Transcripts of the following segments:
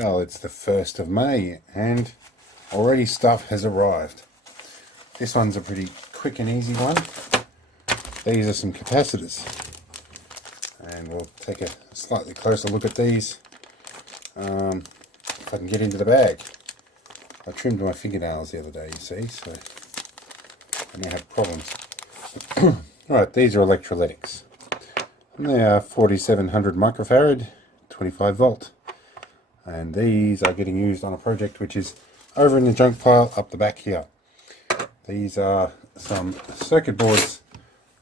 Well, it's the 1st of May and already stuff has arrived. This one's a pretty quick and easy one. These are some capacitors. And we'll take a slightly closer look at these. If I can get into the bag. I trimmed my fingernails the other day, you see, so I now have problems. Right, these are electrolytics. And they are 4700 microfarad, 25 volt. And these are getting used on a project which is over in the junk pile up the back here. These are some circuit boards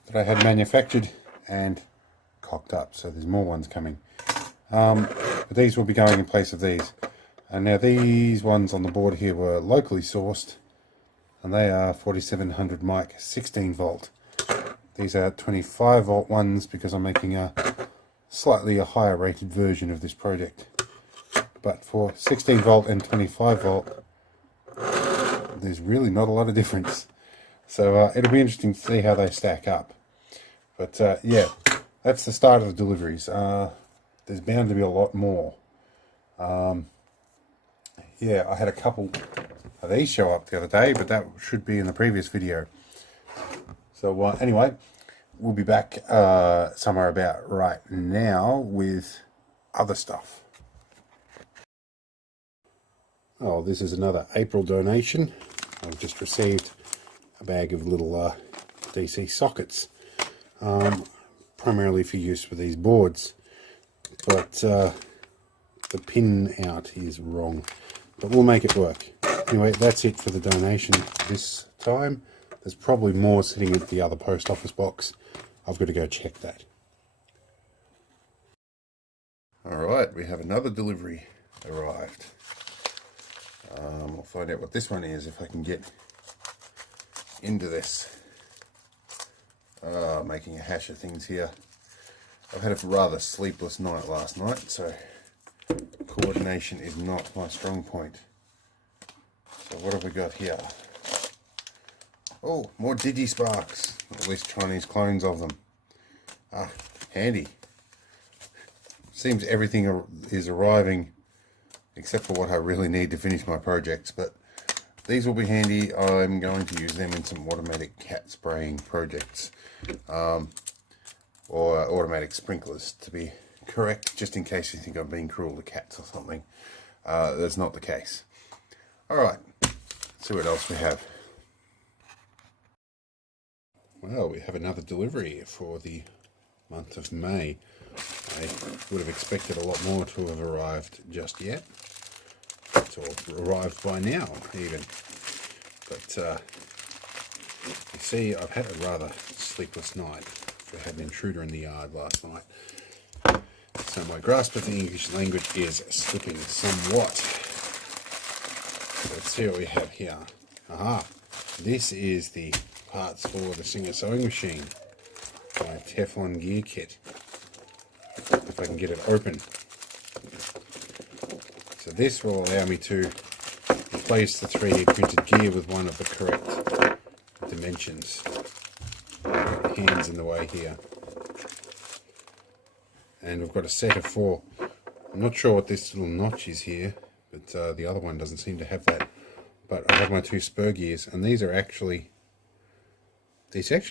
that I had manufactured and cocked up, so there's more ones coming. But these will be going in place of these. And now these ones on the board here were locally sourced, and they are 4700 mic 16 volt. These are 25 volt ones because I'm making a slightly higher rated version of this project. But for 16 volt and 25 volt, there's really not a lot of difference. So it'll be interesting to see how they stack up. But yeah, that's the start of the deliveries. There's bound to be a lot more. Yeah, I had a couple of these show up the other day, but that should be in the previous video. So anyway, we'll be back somewhere about right now with other stuff. Oh, this is another April donation. I've just received a bag of little DC sockets, primarily for use with these boards, but the pin out is wrong, but we'll make it work. Anyway, that's it for the donation this time. There's probably more sitting at the other post office box. I've got to go check that. Alright, we have another delivery arrived. I'll find out what this one is if I can get into this. Making a hash of things here. I've had a rather sleepless night last night, so coordination is not my strong point. So what have we got here? Oh, more Digi-Sparks, at least Chinese clones of them. Ah, handy. Seems everything is arriving except for what I really need to finish my projects, but these will be handy. I'm going to use them in some automatic cat spraying projects, or automatic sprinklers to be correct, just in case you think I'm being cruel to cats or something. That's not the case. Alright, let's see what else we have. Well, we have another delivery for the month of May. I would have expected a lot more to have arrived just yet, or arrived by now even. But you see, I've had a rather sleepless night. I had an intruder in the yard last night, so my grasp of the English language is slipping somewhat. Let's see what we have here. Aha! This is the parts for the Singer sewing machine. My Teflon gear kit. If I can get it open. So this will allow me to replace the 3D printed gear with one of the correct dimensions. Hands in the way here. And we've got a set of 4. I'm not sure what this little notch is here, but the other one doesn't seem to have that. But I have my 2 spur gears, and these actually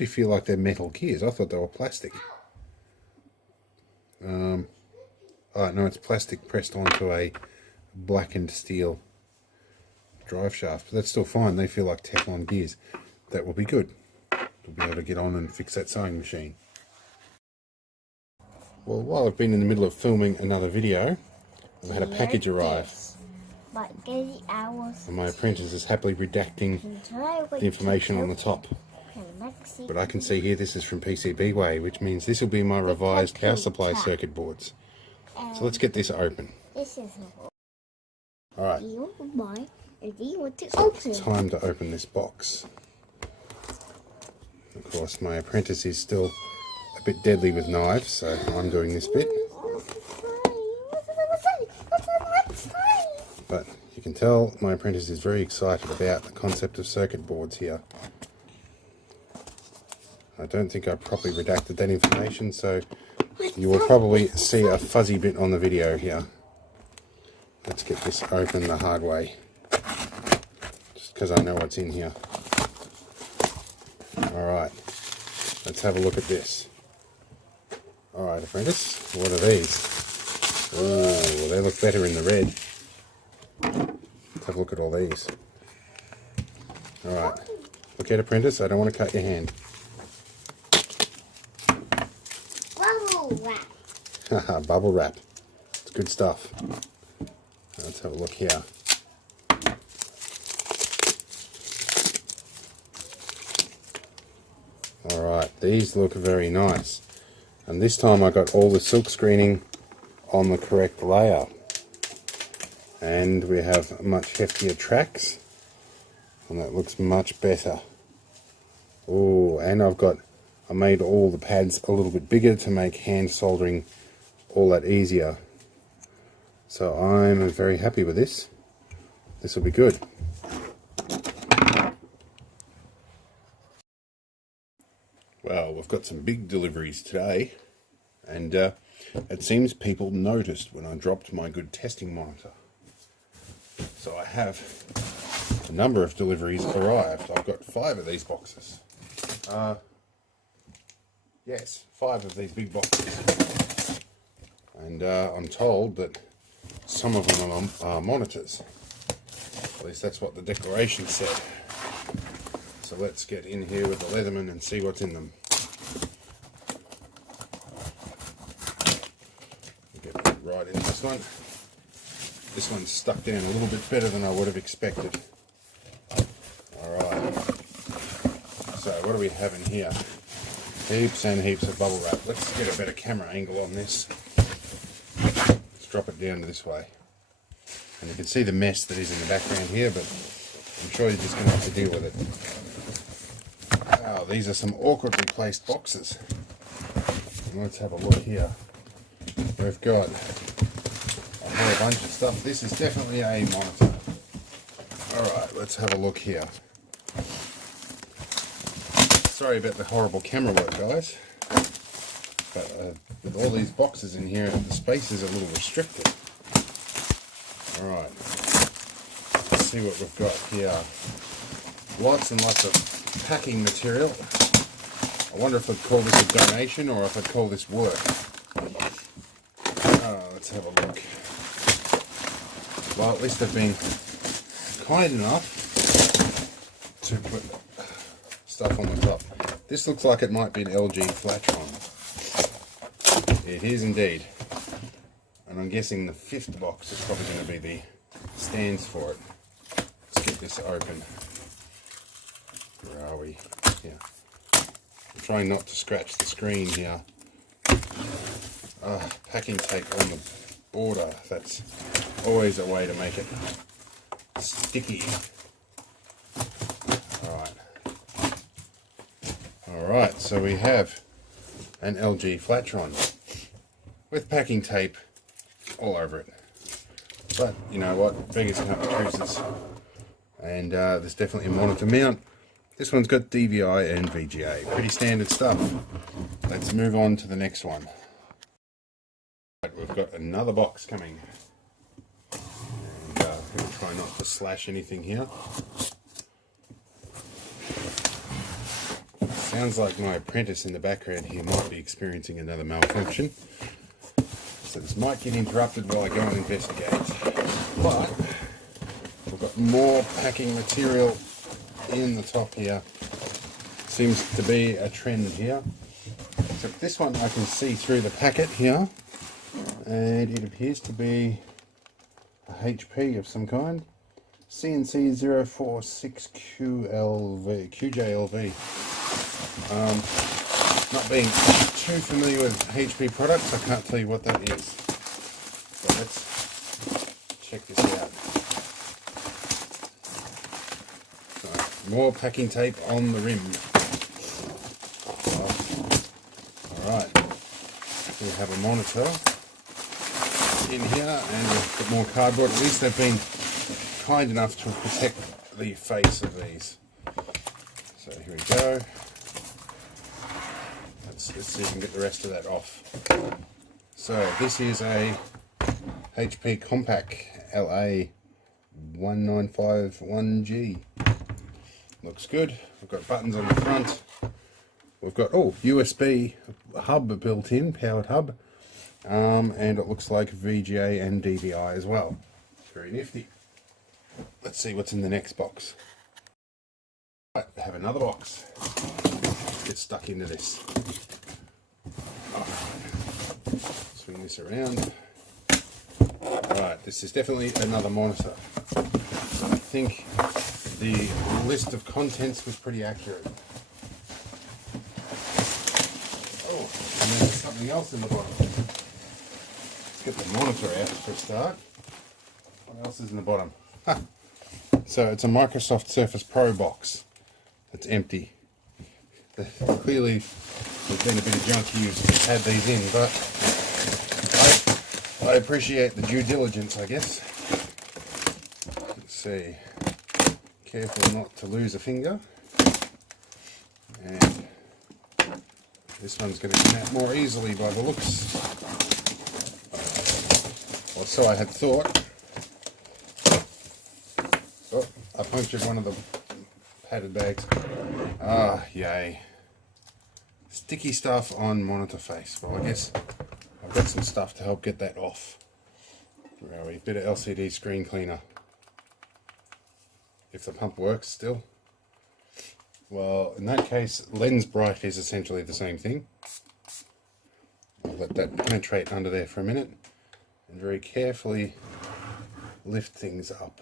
feel like they're metal gears. I thought they were plastic. Oh no, it's plastic pressed onto a blackened steel drive shaft, but that's still fine. They feel like Teflon gears. That will be good. We'll be able to get on and fix that sewing machine. Well, while I've been in the middle of filming another video, I've had a package arrive. And my apprentice is happily redacting the information on the top. But I can see here this is from PCBWay, which means this will be my revised power supply circuit boards. So let's get this open. Alright, so it's time to open this box. Of course, my apprentice is still a bit deadly with knives, so I'm doing this bit. But you can tell my apprentice is very excited about the concept of circuit boards here. I don't think I properly redacted that information, so you will probably see a fuzzy bit on the video here. let's get this open the hard way, just because I know what's in here. Alright, let's have a look at this. Alright, apprentice, what are these? Oh, they look better in the red. Let's have a look at all these. Alright, look at apprentice, I don't want to cut your hand. Bubble wrap. Haha, bubble wrap. It's good stuff. Let's have a look here. Alright, these look very nice. And this time I got all the silk screening on the correct layer. And we have much heftier tracks. And that looks much better. Oh, and I made all the pads a little bit bigger to make hand soldering all that easier. So I'm very happy with this. This will be good. Well, we've got some big deliveries today, and it seems people noticed when I dropped my good testing monitor. So I have a number of deliveries arrived. I've got 5 of these boxes. Yes, 5 of these big boxes. And I'm told that some of them are monitors. At least that's what the declaration said. So let's get in here with the Leatherman and see what's in them. Get right in this one. This one's stuck down a little bit better than I would have expected. Alright. So what do we have in here? Heaps and heaps of bubble wrap. Let's get a better camera angle on this. Let's drop it down to this way. And you can see the mess that is in the background here, but I'm sure you're just going to have to deal with it. Wow, these are some awkwardly placed boxes. And let's have a look here. We've got a whole bunch of stuff. This is definitely a monitor. Alright, let's have a look here. Sorry about the horrible camera work, guys. But with all these boxes in here, the space is a little restricted. Alright, let's see what we've got here. Lots and lots of packing material. I wonder if I'd call this a donation or if I'd call this work. Let's have a look. Well, at least they've been kind enough to put stuff on the top. This looks like it might be an LG Flatron. It is indeed. And I'm guessing the 5th box is probably going to be the stands for it. Let's get this open. Where are we? Here. I'm trying not to scratch the screen here. Packing tape on the border. That's always a way to make it sticky. Alright, so we have an LG Flatron with packing tape all over it. But you know what, beggars can't be choosers. And there's definitely a monitor mount. This one's got DVI and VGA. Pretty standard stuff. Let's move on to the next one. Right, we've got another box coming. And I'm going to try not to slash anything here. Sounds like my apprentice in the background here might be experiencing another malfunction. So this might get interrupted while I go and investigate. But we've got more packing material in the top here. Seems to be a trend here. So this one I can see through the packet here. And it appears to be a HP of some kind. CNC 046QJLV. Not being too familiar with HP products, I can't tell you what that is. So let's check this out. So, more packing tape on the rim. Alright, we have a monitor in here and a bit more cardboard. At least they've been kind enough to protect the face of these. So here we go. Let's see if we can get the rest of that off. So this is a HP Compaq LA1951G. Looks good. We've got buttons on the front. We've got, USB hub built in, powered hub. And it looks like VGA and DVI as well. Very nifty. Let's see what's in the next box. Right, I have another box. Let's get stuck into this. Swing this around. Right, this is definitely another monitor. I think the list of contents was pretty accurate. Oh, and then there's something else in the bottom. Let's get the monitor out for a start. What else is in the bottom? So it's a Microsoft Surface Pro box. It's empty. Clearly there's been a bit of junk used to add these in, but I appreciate the due diligence, I guess. Let's see. Careful not to lose a finger. And this one's going to come out more easily by the looks. Or so I had thought. Oh, I punctured one of the padded bags. Ah, yay. Sticky stuff on monitor face. Well, I guess I've got some stuff to help get that off. Where are we? Bit of LCD screen cleaner. If the pump works still. Well, in that case, lens bright is essentially the same thing. I'll let that penetrate under there for a minute and very carefully lift things up.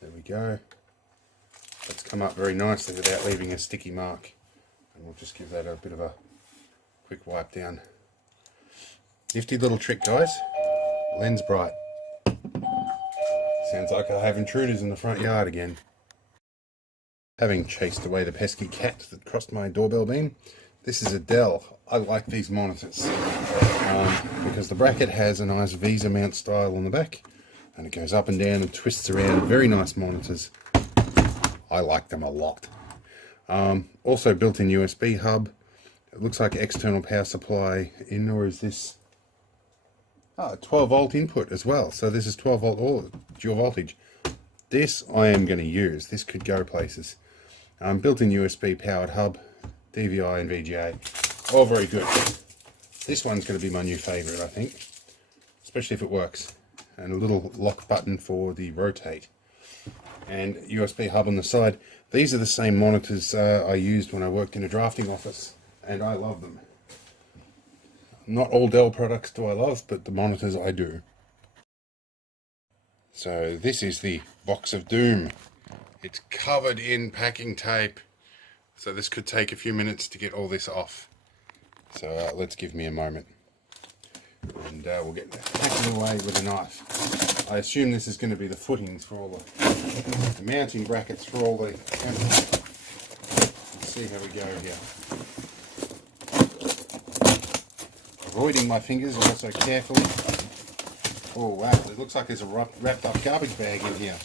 There we go. That's come up very nicely without leaving a sticky mark. And we'll just give that a bit of a quick wipe down. Nifty little trick, guys. Lens bright. Sounds like I have intruders in the front yard again. Having chased away the pesky cat that crossed my doorbell beam, this is a Dell. I like these monitors because the bracket has a nice Visa mount style on the back, and it goes up and down and twists around. Very nice monitors. I like them a lot. Also built-in USB hub. It looks like external power supply in, or is this 12 volt input as well. So this is 12 volt or dual voltage. This I am going to use. This could go places. Built-in USB powered hub, DVI and VGA. All very good. This one's going to be my new favorite, I think, especially if it works. And a little lock button for the rotate. And USB hub on the side. These are the same monitors I used when I worked in a drafting office, and I love them. Not all Dell products do I love, but the monitors I do. So this is the box of doom. It's covered in packing tape, so this could take a few minutes to get all this off. So let's give me a moment. And we'll get packing away with a knife. I assume this is going to be the footings for all the mounting brackets for all the cameras. Let's see how we go here. Avoiding my fingers also carefully. Oh wow, it looks like there's a wrapped up garbage bag in here.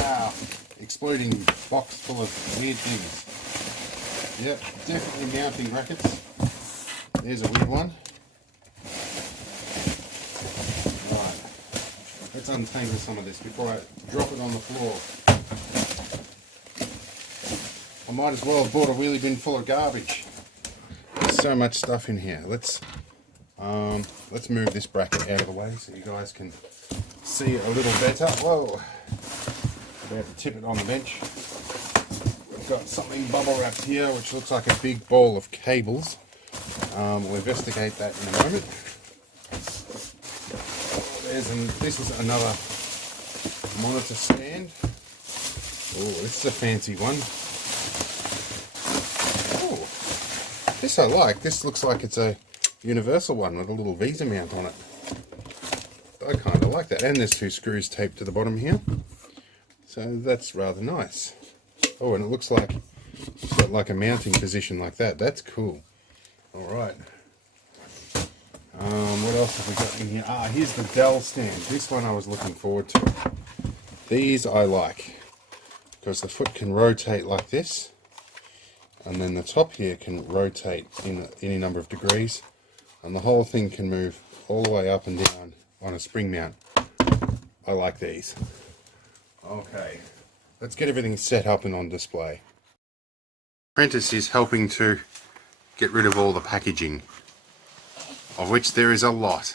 Wow, exploding box full of weird things. Yep, definitely mounting brackets. There's a weird one. Right, let's untangle some of this before I drop it on the floor. I might as well have bought a wheelie bin full of garbage. There's so much stuff in here. Let's move this bracket out of the way so you guys can see it a little better. Whoa! About to tip it on the bench. We've got something bubble wrapped here, which looks like a big ball of cables. We'll investigate that in a moment. This is another monitor stand. Oh, this is a fancy one. Oh, this I like. This looks like it's a universal one with a little Visa mount on it. I kind of like that. And there's two screws taped to the bottom here. So that's rather nice. Oh, and it looks like it's got like a mounting position like that. That's cool. Alright. What else have we got in here? Ah, here's the Dell stand. This one I was looking forward to. These I like, because the foot can rotate like this, and then the top here can rotate in any number of degrees. And the whole thing can move all the way up and down on a spring mount. I like these. Okay, let's get everything set up and on display. Apprentice is helping to get rid of all the packaging, of which there is a lot.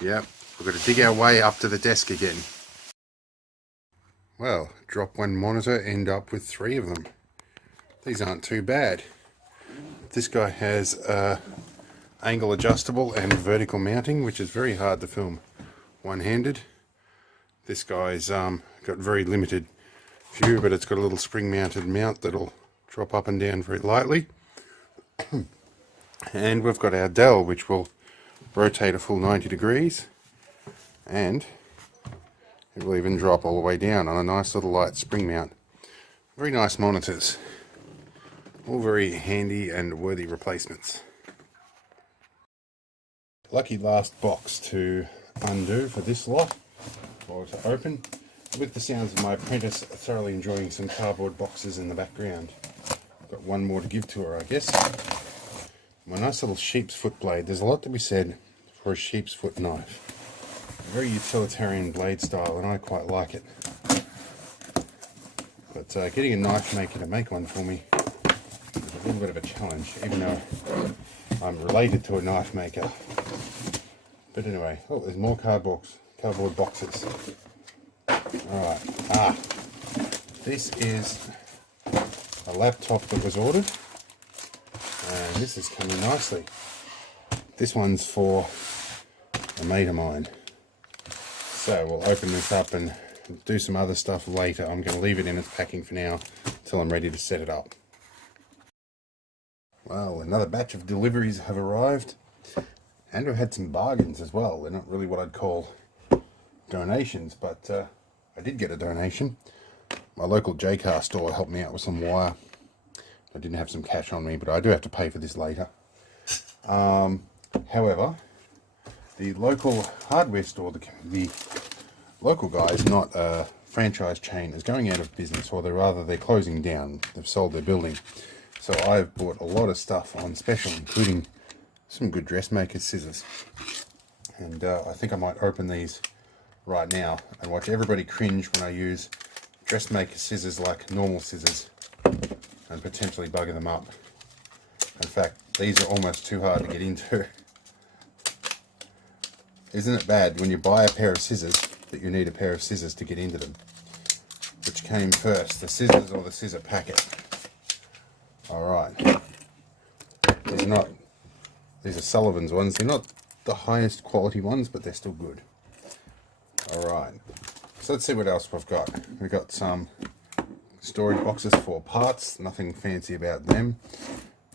Yep, we've got to dig our way up to the desk again. Well, drop one monitor, end up with 3 of them. These aren't too bad. This guy has angle adjustable and vertical mounting, which is very hard to film one-handed. This guy's got very limited view, but it's got a little spring-mounted mount that'll drop up and down very lightly. And we've got our Dell, which will rotate a full 90 degrees, and it will even drop all the way down on a nice little light spring mount. Very nice monitors. All very handy and worthy replacements. Lucky last box to undo for this lot, or to open, with the sounds of my apprentice thoroughly enjoying some cardboard boxes in the background. Got one more to give to her, I guess. My nice little sheep's foot blade. There's a lot to be said for a sheep's foot knife. A very utilitarian blade style, and I quite like it. But getting a knife maker to make one for me is a little bit of a challenge, even though I'm related to a knife maker. But anyway, oh, there's more cardboard boxes. Alright, this is a laptop that was ordered, and this is coming nicely. This one's for a mate of mine. So we'll open this up and do some other stuff later. I'm going to leave it in its packing for now until I'm ready to set it up. Well, another batch of deliveries have arrived, and we've had some bargains as well. They're not really what I'd call donations, but I did get a donation. My local J-Car store helped me out with some wire. I didn't have some cash on me, but I do have to pay for this later. However, the local hardware store, the local guy is not a franchise chain, is going out of business, or they're closing down. They've sold their building. So I've bought a lot of stuff on special, including some good dressmaker scissors. And I think I might open these right now and watch everybody cringe when I use dressmaker scissors like normal scissors and potentially bugger them up. In fact, these are almost too hard to get into. Isn't it bad when you buy a pair of scissors that you need a pair of scissors to get into them? Which came first, the scissors or the scissor packet? Alright. These are Sullivan's ones. They're not the highest quality ones, but they're still good. Alright. So let's see what else we've got. We've got some storage boxes for parts. Nothing fancy about them.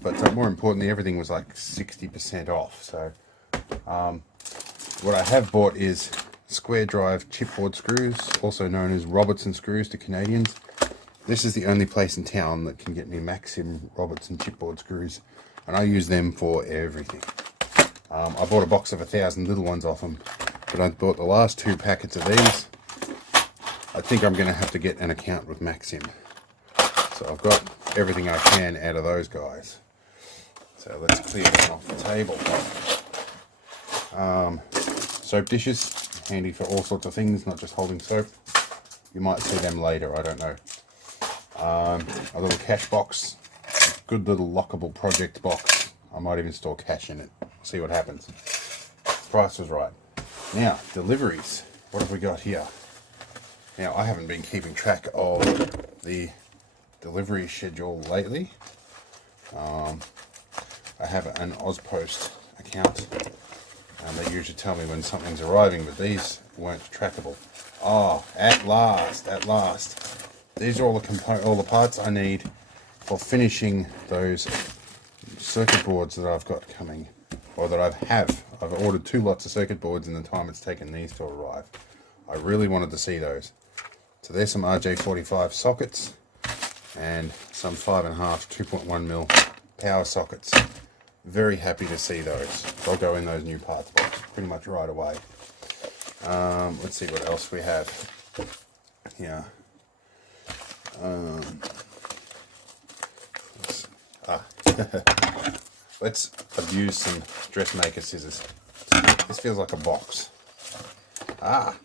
But more importantly, everything was like 60% off. So what I have bought is square drive chipboard screws, also known as Robertson screws to Canadians. This is the only place in town that can get me Maxim Robertson chipboard screws, and I use them for everything. I bought a box of 1,000 little ones off them, but I bought the last 2 packets of these. I think I'm going to have to get an account with Maxim. So I've got everything I can out of those guys. So let's clear one off the table. Soap dishes, handy for all sorts of things, not just holding soap. You might see them later, I don't know. A little cash box, good little lockable project box. I might even store cash in it. See what happens. Price was right. Now, deliveries. What have we got here? Now, I haven't been keeping track of the delivery schedule lately. I have an Ozpost account, and they usually tell me when something's arriving, but these weren't trackable. Oh, at last, at last. These are all the parts I need for finishing those circuit boards that I've got coming, or that I've ordered 2 lots of circuit boards in the time it's taken these to arrive. I really wanted to see those. So there's some RJ45 sockets and some 5.5 2.1mm power sockets. Very happy to see those. They'll go in those new parts box pretty much right away. Let's see what else we have here. let's abuse some dressmaker scissors. This feels like a box. Ah,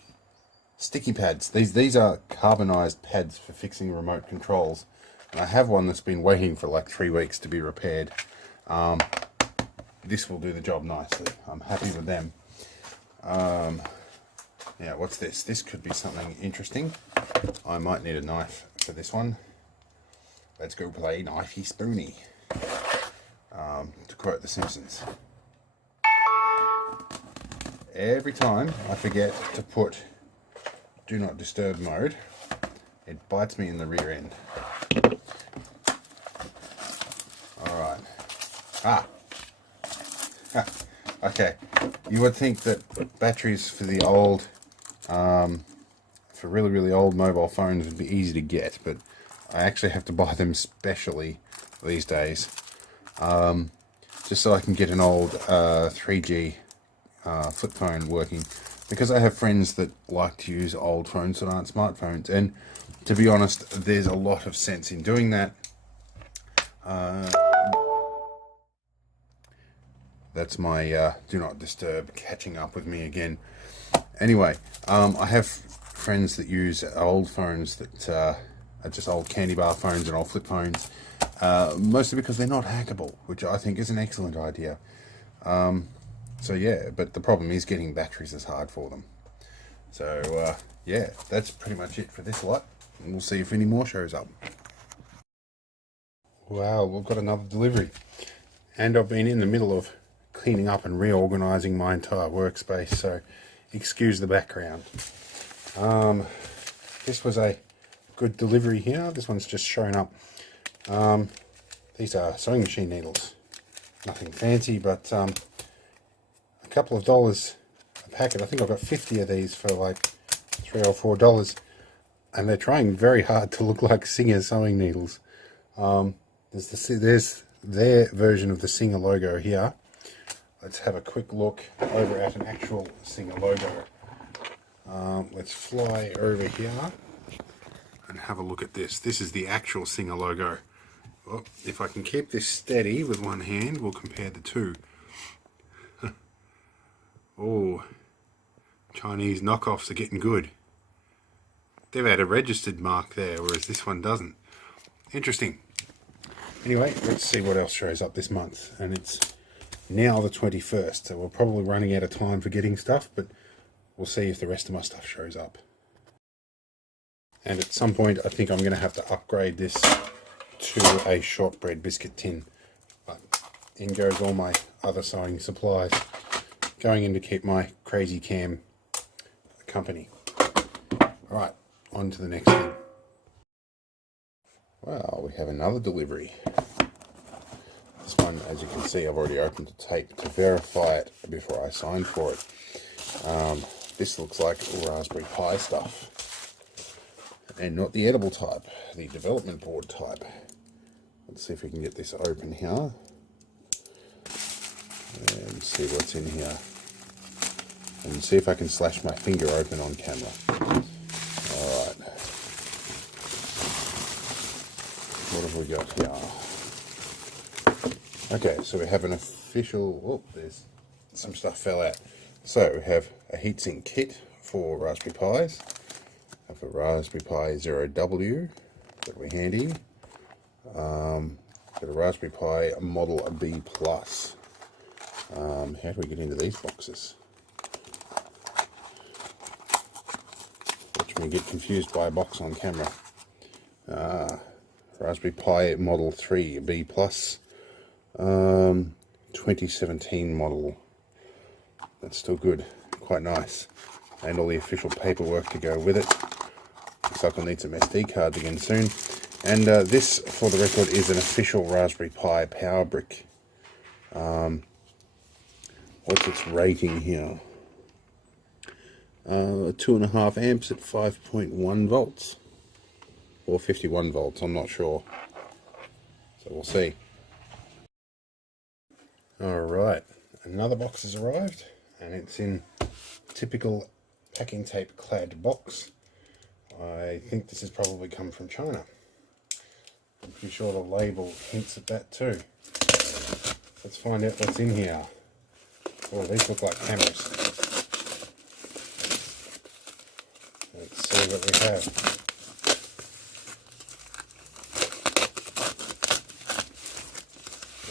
sticky pads. These are carbonized pads for fixing remote controls. And I have one that's been waiting for like 3 weeks to be repaired. This will do the job nicely. I'm happy with them. Yeah, what's this? This could be something interesting. I might need a knife for this one. Let's go play knifey spoony. To quote The Simpsons. Every time I forget to put do not disturb mode, it bites me in the rear end. Alright. Okay. You would think that batteries for the old, for really, really old mobile phones would be easy to get, but I actually have to buy them specially these days, just so I can get an old 3G flip phone working, because I have friends that like to use old phones that aren't smartphones, and to be honest, there's a lot of sense in doing that. That's my do not disturb catching up with me again. Anyway, I have friends that use old phones that are just old candy bar phones and old flip phones, mostly because they're not hackable, which I think is an excellent idea. So yeah, but the problem is getting batteries is hard for them. So yeah, that's pretty much it for this lot, and we'll see if any more shows up. Wow, we've got another delivery, and I've been in the middle of cleaning up and reorganizing my entire workspace, so excuse the background. This was a good delivery here. This one's just shown up. These are sewing machine needles. Nothing fancy, but a couple of dollars a packet. I think I've got 50 of these for like $3 or $4, and they're trying very hard to look like Singer sewing needles. There's their version of the Singer logo here. Let's have a quick look over at an actual Singer logo. Let's fly over here and have a look at this. This is the actual Singer logo. Well, if I can keep this steady with one hand, we'll compare the two. Oh, Chinese knockoffs are getting good. They've had a registered mark there, whereas this one doesn't. Interesting. Anyway, let's see what else shows up this month. And it's now the 21st, so we're probably running out of time for getting stuff, but we'll see if the rest of my stuff shows up. And at some point, I think I'm going to have to upgrade this to a shortbread biscuit tin. But in goes all my other sewing supplies, going in to keep my crazy cam company. Alright, on to the next thing. Well, we have another delivery. This one, as you can see, I've already opened the tape to verify it before I signed for it. This looks like Raspberry Pi stuff. And not the edible type, the development board type. Let's see if we can get this open here. And see what's in here. And see if I can slash my finger open on camera. Alright. What have we got here? Okay, so we have an official... Oh, there's some stuff fell out. So we have a heatsink kit for Raspberry Pis. Have a Raspberry Pi 0W, that'll be handy. Got a Raspberry Pi Model B+. How do we get into these boxes? Watch me get confused by a box on camera. Raspberry Pi Model 3 B+, 2017 model. That's still good, quite nice. And all the official paperwork to go with it. Looks like I'll need some SD cards again soon. And this, for the record, is an official Raspberry Pi power brick. What's its rating here? 2.5 amps at 5.1 volts. Or 51 volts, I'm not sure. So we'll see. Alright, another box has arrived. And it's in typical packing tape clad box. I think this has probably come from China. I'm pretty sure the label hints at that too. Let's find out what's in here. Oh, these look like cameras. Let's see what we have.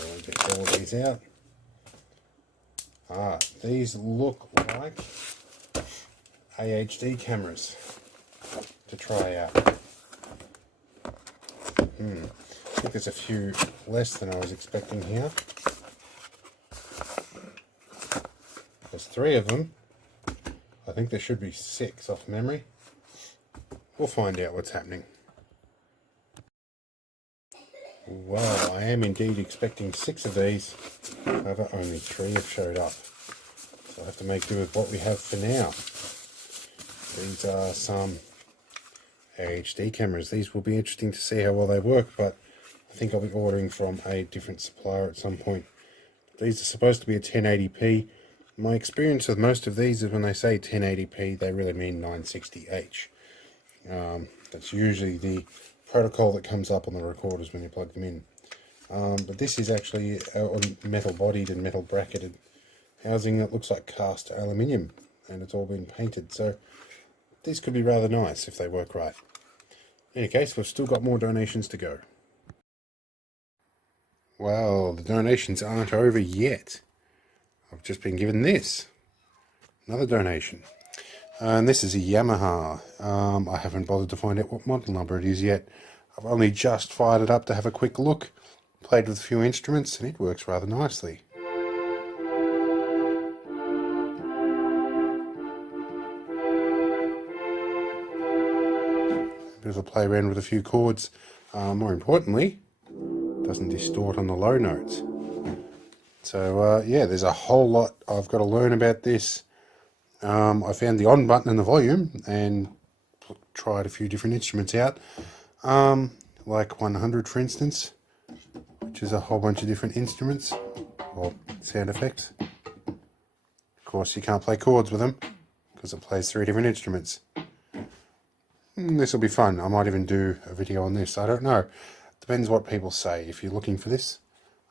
I'll get all these out. Ah, these look like AHD cameras to try out. I think there's a few less than I was expecting here. There's 3 of them. I think there should be 6 off memory. We'll find out what's happening. Well, I am indeed expecting 6 of these. However, only 3 have showed up. So I have to make do with what we have for now. These are some AHD cameras. These will be interesting to see how well they work, but I think I'll be ordering from a different supplier at some point. These are supposed to be a 1080p. My experience with most of these is when they say 1080p, they really mean 960H. That's usually the protocol that comes up on the recorders when you plug them in. But this is actually a metal bodied and metal bracketed housing that looks like cast aluminium, and it's all been painted, so these could be rather nice if they work right. In any case, we've still got more donations to go. Well, the donations aren't over yet. I've just been given this. Another donation. And this is a Yamaha. I haven't bothered to find out what model number it is yet. I've only just fired it up to have a quick look. Played with a few instruments and it works rather nicely. Bit of a play around with a few chords. More importantly, doesn't distort on the low notes. So yeah, there's a whole lot I've got to learn about this. I found the on button and the volume and tried a few different instruments out, like 100 for instance, which is a whole bunch of different instruments or sound effects. Of course you can't play chords with them because it plays 3 different instruments. This will be fun. I might even do a video on this, I don't know. Depends what people say. If you're looking for this,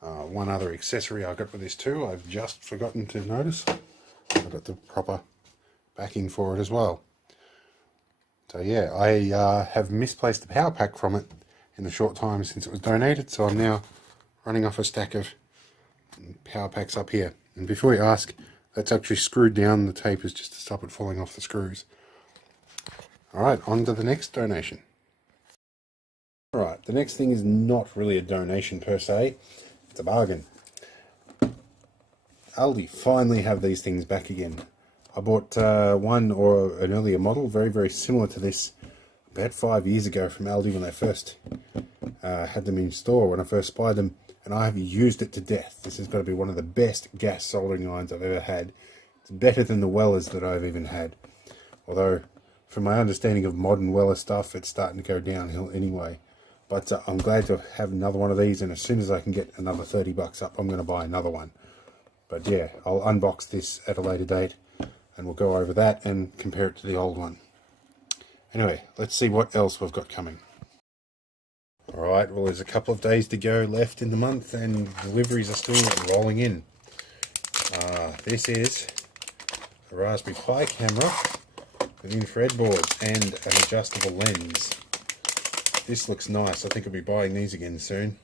one other accessory I got with this too, I've just forgotten to notice. I've got the proper backing for it as well. So yeah, I have misplaced the power pack from it in the short time since it was donated, so I'm now running off a stack of power packs up here. And before you ask, that's actually screwed down. The tape is just to stop it falling off the screws. Alright, on to the next donation. Alright, the next thing is not really a donation per se, it's a bargain. Aldi finally have these things back again. I bought one or an earlier model, very, very similar to this, about 5 years ago from Aldi when they first had them in store, when I first spied them, and I have used it to death. This has got to be one of the best gas soldering irons I've ever had. It's better than the Wellers that I've even had. Although, from my understanding of modern Weller stuff, it's starting to go downhill anyway. But I'm glad to have another one of these, and as soon as I can get another 30 bucks up, I'm going to buy another one. But yeah, I'll unbox this at a later date, and we'll go over that and compare it to the old one. Anyway, let's see what else we've got coming. Alright, well there's a couple of days to go left in the month, and deliveries are still rolling in. This is a Raspberry Pi camera with infrared boards and an adjustable lens. This looks nice. I think I'll be buying these again soon.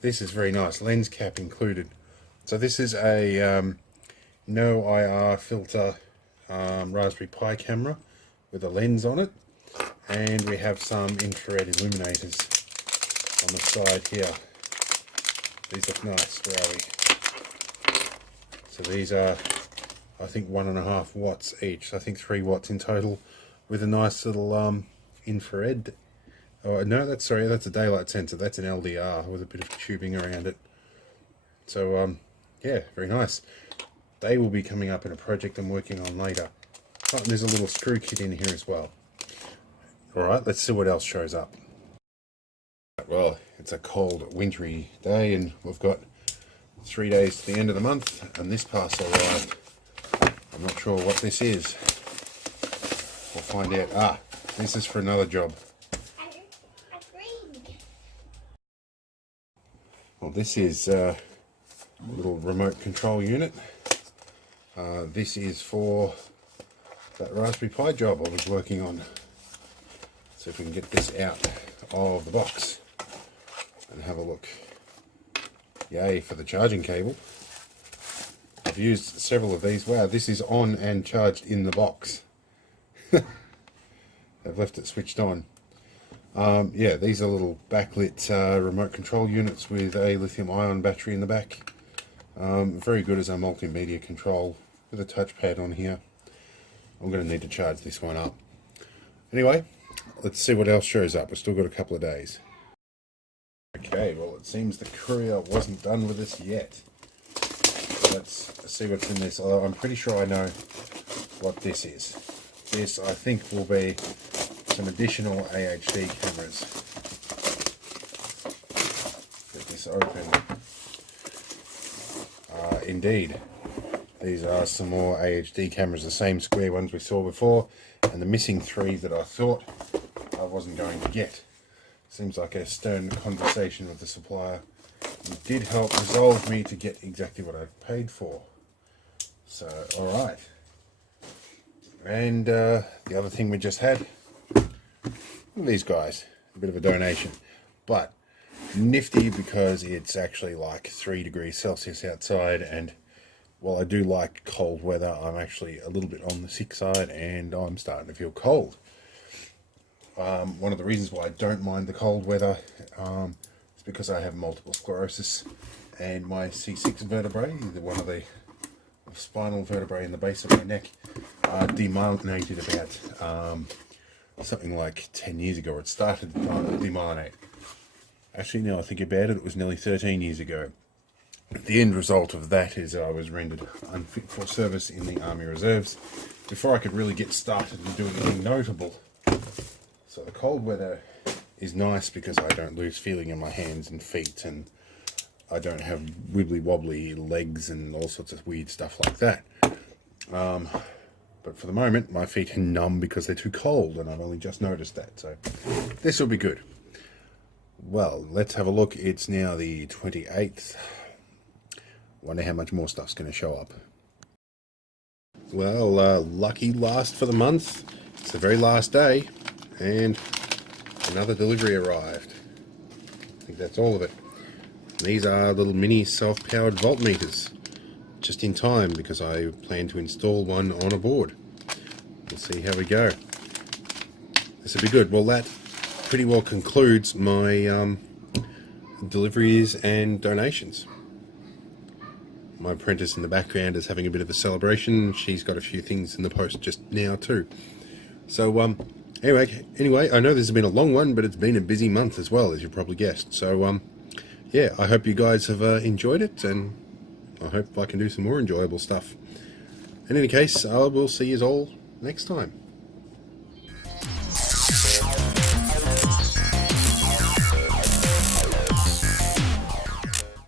This is very nice, lens cap included. So this is a no IR filter Raspberry Pi camera with a lens on it, and we have some infrared illuminators on the side here. These look nice. Where are we? So these are, I think, 1.5 watts each. So I think 3 watts in total, with a nice little infrared. Oh no, that's a daylight sensor. That's an LDR with a bit of tubing around it. So yeah, very nice. They will be coming up in a project I'm working on later. Oh, and there's a little screw kit in here as well. Alright, let's see what else shows up. Well, it's a cold, wintry day, and we've got 3 days to the end of the month, and this parcel arrived. I'm not sure what this is. We'll find out. Ah, this is for another job. Well, this is little remote control unit. This is for that Raspberry Pi job I was working on. See if we can get this out of the box and have a look. Yay for the charging cable. I've used several of these. Wow, this is on and charged in the box. I've left it switched on. Yeah, these are little backlit remote control units with a lithium-ion battery in the back. Very good as a multimedia control with a touchpad on here. I'm going to need to charge this one up. Anyway, let's see what else shows up. We've still got a couple of days. Okay, well, it seems the courier wasn't done with us yet. So let's see what's in this. Although I'm pretty sure I know what this is. This, I think, will be some additional AHD cameras. Get this open. Indeed, these are some more AHD cameras, the same square ones we saw before, and the missing 3 that I thought I wasn't going to get. Seems like a stern conversation with the supplier. It did help resolve me to get exactly what I paid for. So, alright. And the other thing we just had, these guys, a bit of a donation, but nifty because it's actually like 3 degrees Celsius outside, and while I do like cold weather, I'm actually a little bit on the sick side and I'm starting to feel cold. One of the reasons why I don't mind the cold weather is because I have multiple sclerosis, and my C6 vertebrae, one of the spinal vertebrae in the base of my neck, demyelinated about something like 10 years ago. It started to demyelinate. Actually, now I think about it, it was nearly 13 years ago. The end result of that is I was rendered unfit for service in the Army Reserves before I could really get started and do anything notable. So the cold weather is nice because I don't lose feeling in my hands and feet, and I don't have wibbly wobbly legs and all sorts of weird stuff like that. But for the moment, my feet are numb because they're too cold, and I've only just noticed that. So this will be good. Well, let's have a look. It's now the 28th. Wonder how much more stuff's going to show up. Well, lucky last for the month. It's the very last day, and another delivery arrived. I think that's all of it. These are little mini self-powered voltmeters. Just in time, because I plan to install one on a board. We'll see how we go. This will be good. Well, that pretty well concludes my deliveries and donations. My apprentice in the background is having a bit of a celebration. She's got a few things in the post just now too. So anyway, I know this has been a long one, but it's been a busy month as well, as you probably guessed. So yeah, I hope you guys have enjoyed it, and I hope I can do some more enjoyable stuff. In any case, I will see you all next time.